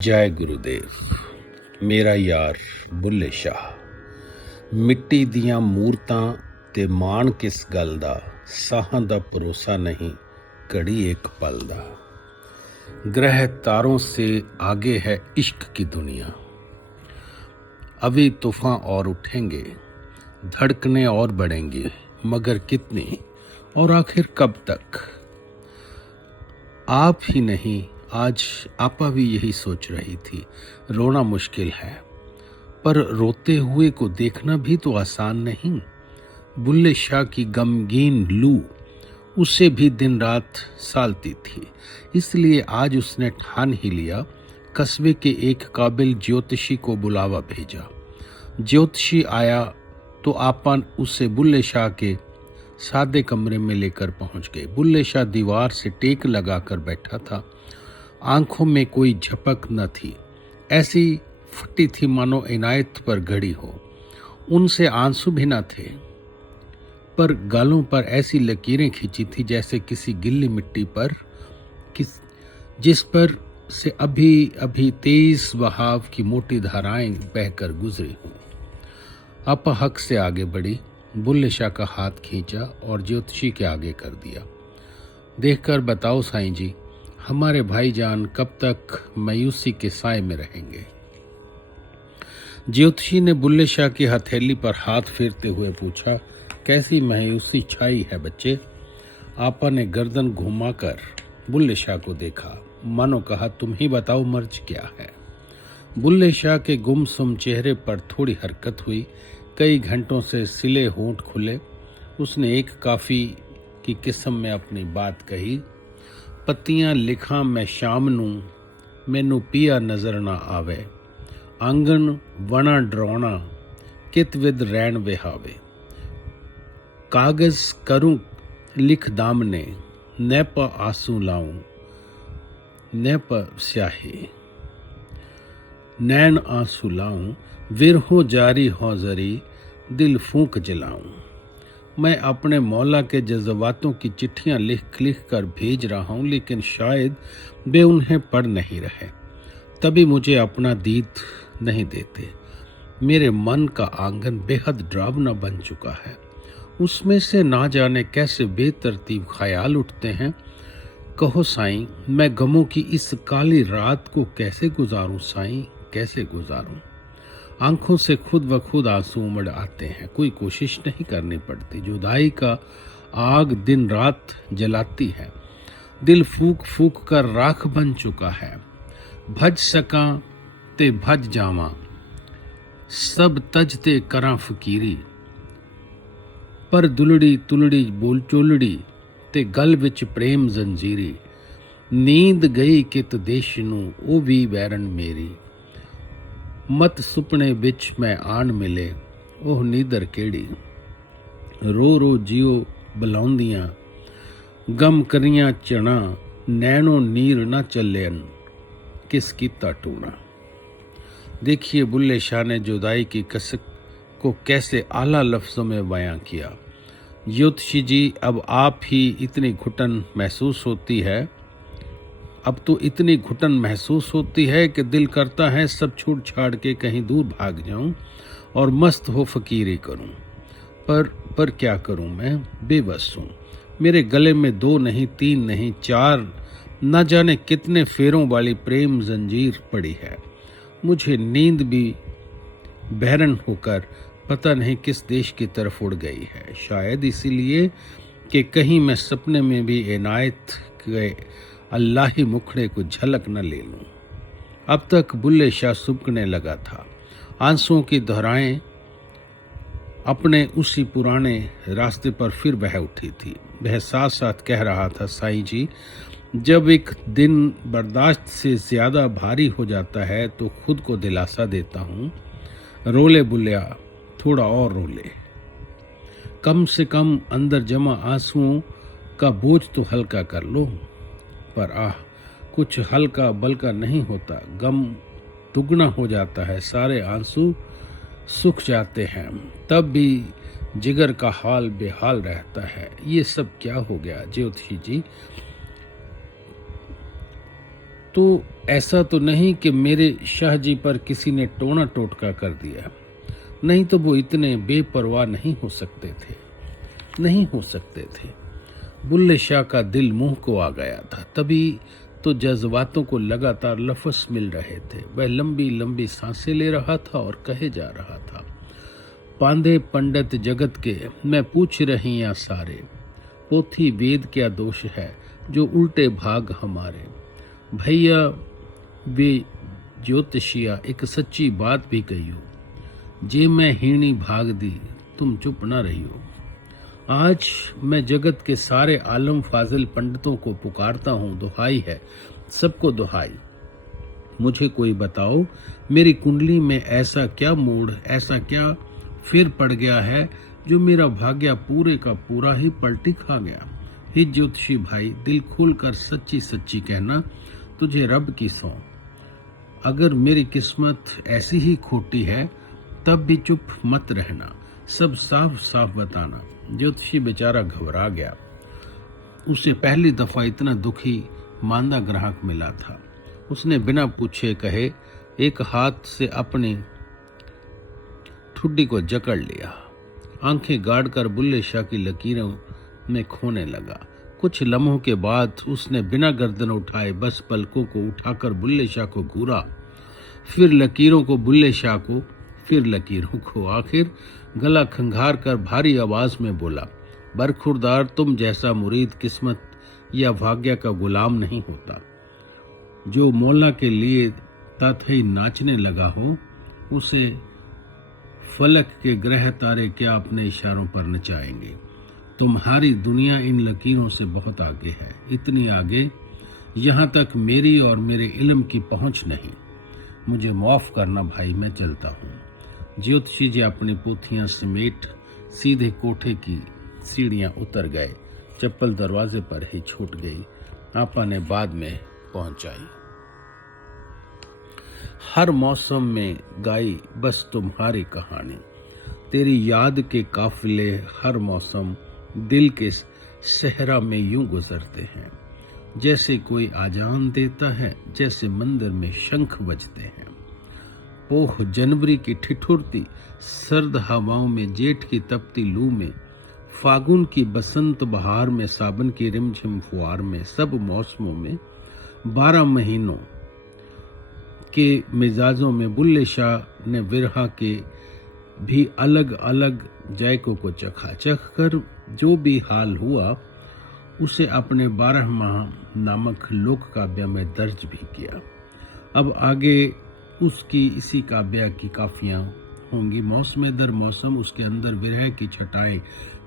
जय गुरुदेव। मेरा यार बुੱਲੇ शाह। मिट्टी दियां मूरतां ते मान किस गल दा, साहां दा भरोसा नहीं घड़ी एक पल दा। ग्रह तारों से आगे है इश्क की दुनिया। अभी तूफान और उठेंगे, धड़कने और बढ़ेंगे, मगर कितनी और आखिर कब तक। आप ही नहीं, आज आपा भी यही सोच रही थी। रोना मुश्किल है, पर रोते हुए को देखना भी तो आसान नहीं। बुੱਲੇ शाह की गमगीन लू उसे भी दिन रात सालती थी। इसलिए आज उसने ठान ही लिया, कस्बे के एक काबिल ज्योतिषी को बुलावा भेजा। ज्योतिषी आया तो आपा उसे बुੱਲੇ शाह के सादे कमरे में लेकर पहुंच गए। बुੱਲੇ शाह दीवार से टेक लगाकर बैठा था। आंखों में कोई झपक न थी, ऐसी फटी थी मानो इनायत पर घड़ी हो। उनसे आंसू भी न थे, पर गालों पर ऐसी लकीरें खींची थी जैसे किसी गिल्ली मिट्टी पर जिस पर से अभी अभी तेज बहाव की मोटी धाराएं बहकर गुजरी हों। आपा हक से आगे बढ़ी, बुੱਲੇ शाह का हाथ खींचा और ज्योतिषी के आगे कर दिया। देखकर बताओ साईं जी, हमारे भाईजान कब तक मायूसी के साए में रहेंगे। ज्योतिषी ने बुੱਲੇ शाह की हथेली पर हाथ फेरते हुए पूछा, कैसी मायूसी छाई है बच्चे। आपा ने गर्दन घुमाकर बुੱਲੇ शाह को देखा, मानो कहा तुम ही बताओ मर्ज क्या है। बुੱਲੇ शाह के गुमसुम चेहरे पर थोड़ी हरकत हुई। कई घंटों से सिले होंठ खुले। उसने एक काफी की किस्म में अपनी बात कही। पत्तियां लिखा मैं शाम नू, मैनू पिया नजर ना आवे। आंगन वना डरावना, कित विद रैन विहावे। कागज करूं लिख दामने, न प आंसू लाऊं, न प स्याही। नैन आंसू लाऊं, विरहों जारी हो जरी, दिल फूंक जलाऊं। मैं अपने मौला के जज्बातों की चिट्ठियां लिख लिख कर भेज रहा हूं, लेकिन शायद वे उन्हें पढ़ नहीं रहे, तभी मुझे अपना दीद नहीं देते। मेरे मन का आंगन बेहद डरावना बन चुका है। उसमें से ना जाने कैसे बेतरतीब ख्याल उठते हैं। कहो साईं, मैं गमों की इस काली रात को कैसे गुजारूं साईं, कैसे गुजारूं। आंखों से खुद व खुद आंसू उमड़ आते हैं। कोई कोशिश नहीं करनी पड़ती। जुदाई का आग दिन रात जलाती है। दिल फूक फूक कर राख बन चुका है। भज सका ते भज जावा, सब तजते करा फकीरी। पर दुलड़ी तुलड़ी बोल चोलड़ी, ते गल विच प्रेम जंजीरी। नींद गई कित देश नू, ओ भी वैरन मेरी। मत सुपने बिच मैं आन मिले, ओह नीदर केड़ी। रो रो जियो बुलाउंदियां, गम करियां चना। नैनो नीर न चलेन, किस कीता टूना। देखिए बुੱਲੇ शाह ने जुदाई की कसक को कैसे आला लफ्जों में बयां किया। ज्योतिषी जी, अब आप ही इतनी घुटन महसूस होती है, अब तो इतनी घुटन महसूस होती है कि दिल करता है सब छूट छाड़ के कहीं दूर भाग जाऊं और मस्त हो फकीरी करूं। पर क्या करूं, मैं बेबस हूं। मेरे गले में 2 नहीं 3 नहीं 4 न जाने कितने फेरों वाली प्रेम जंजीर पड़ी है। मुझे नींद भी बहरन होकर पता नहीं किस देश की तरफ उड़ गई है। शायद इसीलिए कि कहीं मैं सपने में भी इनायत के अल्लाही मुखड़े को झलक न ले लूं। अब तक बुੱਲੇ शाह सुबकने लगा था। आंसुओं की धाराएं अपने उसी पुराने रास्ते पर फिर बह उठी थी। वह साथ साथ कह रहा था, साईं जी, जब एक दिन बर्दाश्त से ज्यादा भारी हो जाता है तो खुद को दिलासा देता हूं, रोले बुੱਲਿਆ, थोड़ा और रोले। कम से कम अंदर जमा आंसुओं का बोझ तो हल्का कर लो। पर आह, कुछ हल्का बल्का नहीं होता। गम दुगना हो जाता है। सारे आंसू सूख जाते हैं, तब भी जिगर का हाल बेहाल रहता है। ये सब क्या हो गया ज्योतिषी जी। तो ऐसा तो नहीं कि मेरे शाह जी पर किसी ने टोना टोटका कर दिया, नहीं तो वो इतने बेपरवाह नहीं हो सकते थे, नहीं हो सकते थे। बुल्ले शाह का दिल मुंह को आ गया था, तभी तो जज्बातों को लगातार लफ्ज़ मिल रहे थे। वह लंबी लंबी सांसें ले रहा था और कहे जा रहा था, पांधे पंडित जगत के, मैं पूछ रही या सारे, पोथी वेद क्या दोष है जो उल्टे भाग हमारे। भैया वे ज्योतिषिया एक सच्ची बात भी कही हो, जे मैं हीणी भाग दी तुम चुप न रही हो। आज मैं जगत के सारे आलम फाजिल पंडितों को पुकारता हूँ, दुहाई है सबको दुहाई, मुझे कोई बताओ मेरी कुंडली में ऐसा क्या मोड़, ऐसा क्या फिर पड़ गया है जो मेरा भाग्य पूरे का पूरा ही पलटी खा गया। हे ज्योतिषी भाई, दिल खोलकर सच्ची सच्ची कहना, तुझे रब की सौं, अगर मेरी किस्मत ऐसी ही खोटी है तब भी चुप मत रहना, सब साफ साफ बताना। ज्योतिषी बेचारा घबरा गया, उसे पहली दफा इतना दुखी मांदा ग्राहक मिला था। उसने बिना पूछे कहे एक हाथ से अपनी ठुड्डी को जकड़ लिया, आंखें गाड़कर बुल्ले शाह की लकीरों में खोने लगा। कुछ लम्हों के बाद उसने बिना गर्दन उठाए बस पलकों को उठाकर बुल्ले शाह को घूरा, फिर लकीरों को बुल्ले शाह को, फिर लकीरों को, आखिर गला खंगार कर भारी आवाज में बोला, बरखुरदार, तुम जैसा मुरीद किस्मत या भाग्य का गुलाम नहीं होता। जो मौला के लिए ताथई नाचने लगा हो, उसे फलक के ग्रह तारे क्या अपने इशारों पर नचाएंगे। तुम्हारी दुनिया इन लकीरों से बहुत आगे है, इतनी आगे यहाँ तक मेरी और मेरे इल्म की पहुंच नहीं। मुझे माफ करना भाई, मैं चलता हूँ। ज्योतिषी जी अपनी पोथियां समेट सीधे कोठे की सीढ़ियां उतर गए। चप्पल दरवाजे पर ही छूट गई, आपा ने बाद में पहुंचाई। हर मौसम में गाई बस तुम्हारी कहानी, तेरी याद के काफिले हर मौसम दिल के सहरा में यूं गुजरते हैं, जैसे कोई आजान देता है, जैसे मंदिर में शंख बजते हैं। ओह जनवरी की ठिठुरती सर्द हवाओं में, जेठ की तपती लू में, फागुन की बसंत बहार में, सावन की रिमझिम फुहार में, सब मौसमों में, 12 महीनों के मिजाजों में बुल्ले शाह ने विरहा के भी अलग अलग जायकों को चखा। चख कर जो भी हाल हुआ उसे अपने 12 माह नामक लोक काव्य में दर्ज भी किया। अब आगे उसकी इसी काव्य की काफियां होंगी। मौसम दर मौसम उसके अंदर विरह की छटाएं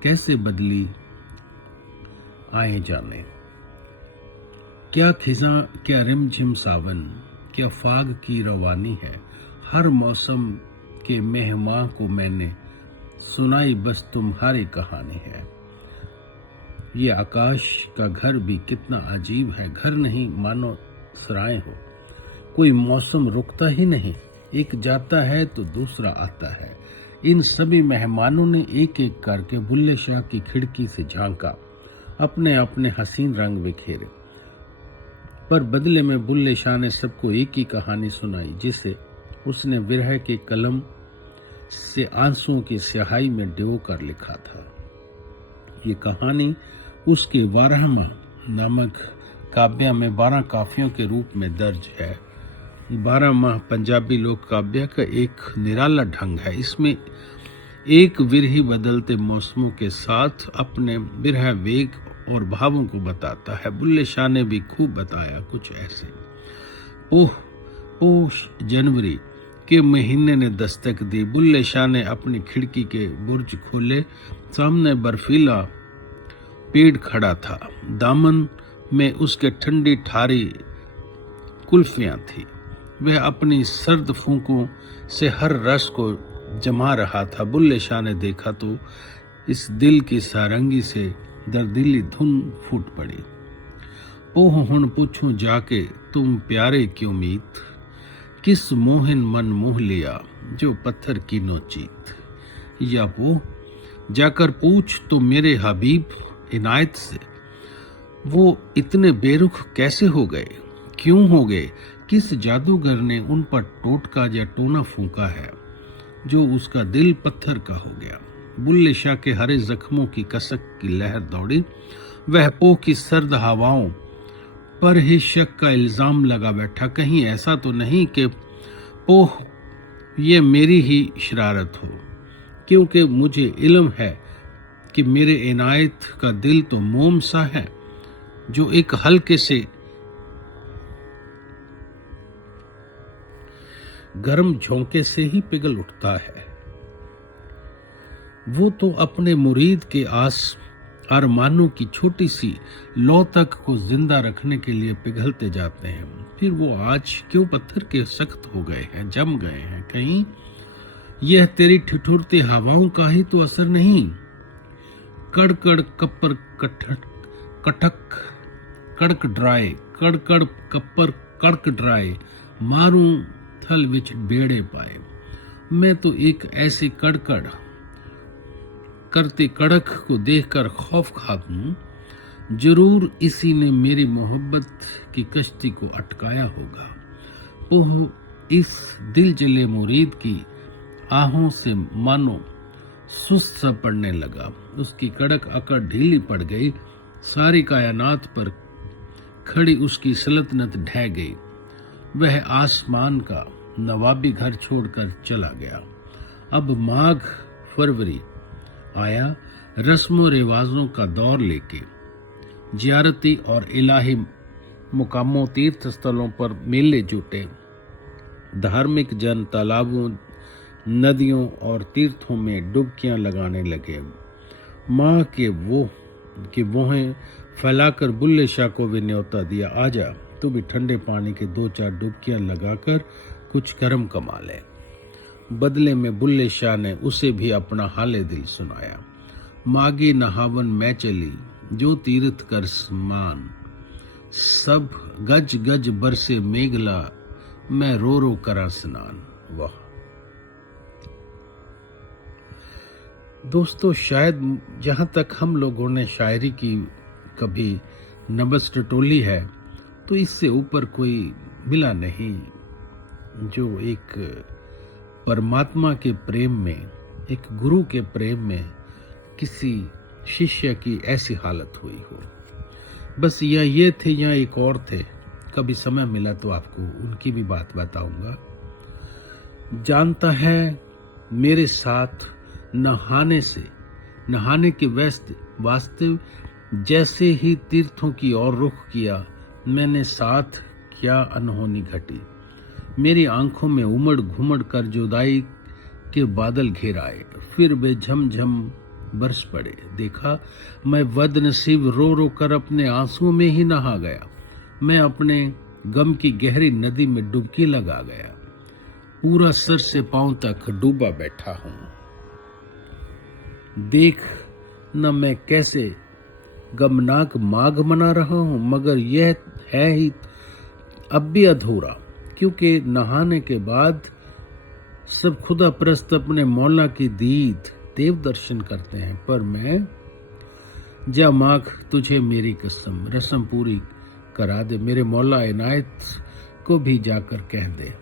कैसे बदली आए जाने। क्या खिजा, क्या रिमझिम सावन, क्या फाग की रवानी है। हर मौसम के मेहमान को मैंने सुनाई बस तुम्हारी कहानी है। ये आकाश का घर भी कितना अजीब है, घर नहीं मानो सराय हो। कोई मौसम रुकता ही नहीं, एक जाता है तो दूसरा आता है। इन सभी मेहमानों ने एक एक करके बुल्ले शाह की खिड़की से झांका, अपने अपने हसीन रंग बिखेरे, पर बदले में बुल्ले शाह ने सबको एक ही कहानी सुनाई, जिसे उसने विरह के कलम से आंसुओं की स्याही में डुबो कर लिखा था। ये कहानी उसके 12 नामक काव्य में 12 काफियों के रूप में दर्ज है। 12 माह पंजाबी लोक काव्य का एक निराला ढंग है। इसमें एक विरही बदलते मौसमों के साथ अपने विरह वेग और भावों को बताता है। बुल्ले शाह ने भी खूब बताया कुछ ऐसे। पोष जनवरी के महीने ने दस्तक दी। बुल्ले शाह ने अपनी खिड़की के बुर्ज खोले, सामने बर्फीला पेड़ खड़ा था, दामन में उसके ठंडी ठारी कुल्फियां थी। वह अपनी सर्द फूंकों से हर रस को जमा रहा था। बुल्ले शाह ने देखा तो इस दिल की सारंगी से दर्दीली धुन फूट पड़ी। ओह हुण पूछूं जाके तुम प्यारे क्यों मीत, किस मोहन मन मोह लिया जो पत्थर की नोचीत। या वो जाकर पूछ तो मेरे हबीब इनायत से, वो इतने बेरुख कैसे हो गए क्यों हो गए? किस जादूगर ने उन पर टोटका या टोना फूंका है जो उसका दिल पत्थर का हो गया? बुल्ले शाह के हरे जख्मों की कसक की लहर दौड़ी। वह पोह की सर्द हवाओं पर ही शक का इल्जाम लगा बैठा। कहीं ऐसा तो नहीं कि पोह ये मेरी ही शरारत हो, क्योंकि मुझे इल्म है कि मेरे इनायत का दिल तो मोम सा है जो एक हल्के से गर्म झोंके से ही पिघल उठता है। वो तो अपने मुरीद के अरमानों की छोटी सी लौ तक को जिंदा रखने के लिए पिघलते जाते हैं। फिर वो आज क्यों पत्थर के सख्त हो गए हैं, जम गए हैं? कहीं यह तेरी ठिठुरती हवाओं का ही तो असर नहीं? कड़कड़ कप्पर कटक कड़क ड्राए, कड़कड़ कप्पर कड़क ड्राए, मारूं थल विच बेड़े पाए। मैं तो एक ऐसी कड़कड़ करते कड़क को देखकर खौफ खाता हूं। जरूर इसी ने मेरी मोहब्बत की कश्ती को अटकाया होगा। तो इस दिल जले मुरीद की आहों से मानो सुस्त सा पड़ने लगा। उसकी कड़क अकड़ ढीली पड़ गई। सारी कायनात पर खड़ी उसकी सल्तनत ढह गई। वह आसमान का नवाबी घर छोड़कर चला गया। अब माघ फरवरी आया, रस्मों रिवाजों का दौर लेके। जियारती और इलाही मुकामों तीर्थ स्थलों पर मेले जुटे। धार्मिक जन तालाबों, नदियों और तीर्थों में डुबकियां लगाने लगे। माँ के वोहें फैलाकर बुल्ले शाह को भी न्योता दिया, आजा तू भी ठंडे पानी के 2-4 डुबकियां लगाकर कुछ कर्म कमा ले। बदले में बुल्ले शाह ने उसे भी अपना हाले दिल सुनाया। मागी नहावन मैं चली जो तीर्थ कर समान, सब गज गज बरसे मेघला मैं रो रो करा स्नान। वाह दोस्तों, शायद जहां तक हम लोगों ने शायरी की कभी नबज टटोली है तो इससे ऊपर कोई मिला नहीं जो एक परमात्मा के प्रेम में, एक गुरु के प्रेम में किसी शिष्य की ऐसी हालत हुई हो। बस या ये थे या एक और थे। कभी समय मिला तो आपको उनकी भी बात बताऊंगा। जानता है मेरे साथ नहाने के वास्ते जैसे ही तीर्थों की ओर रुख किया, मैंने साथ क्या अनहोनी घटी। मेरी आंखों में उमड़ घुमड़ कर जुदाई के बादल घेर आए, फिर वे झमझम बरस पड़े। देखा मैं बदनसीब रो रो कर अपने आंसुओं में ही नहा गया। मैं अपने गम की गहरी नदी में डुबकी लगा गया। पूरा सर से पांव तक डूबा बैठा हूं। देख न मैं कैसे गमनाक माघ मना रहा हूं, मगर यह है ही अब भी अधूरा, क्योंकि नहाने के बाद सब खुदा परस्त अपने मौला की दीद देव दर्शन करते हैं। पर मैं जा माघ तुझे मेरी कसम रस्म पूरी करा दे। मेरे मौला इनायत को भी जाकर कह दे,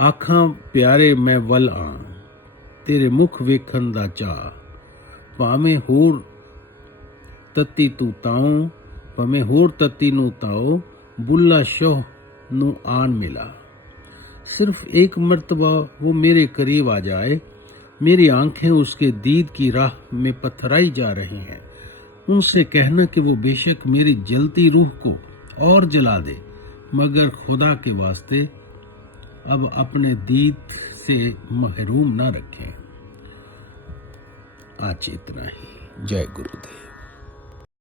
आखां प्यारे मैं वल आ तेरे मुख वेखन दा चा, भावें होर तत्ती तू ताओ, भावें होर तत्ती नू ताओ, बुल्ला शोह नू आन मिला। सिर्फ एक मर्तबा वो मेरे करीब आ जाए। मेरी आंखें उसके दीद की राह में पथराई जा रही हैं। उनसे कहना कि वो बेशक मेरी जलती रूह को और जला दे, मगर खुदा के वास्ते अब अपने दीद से महरूम ना रखें। आज इतना ही। जय गुरुदेव।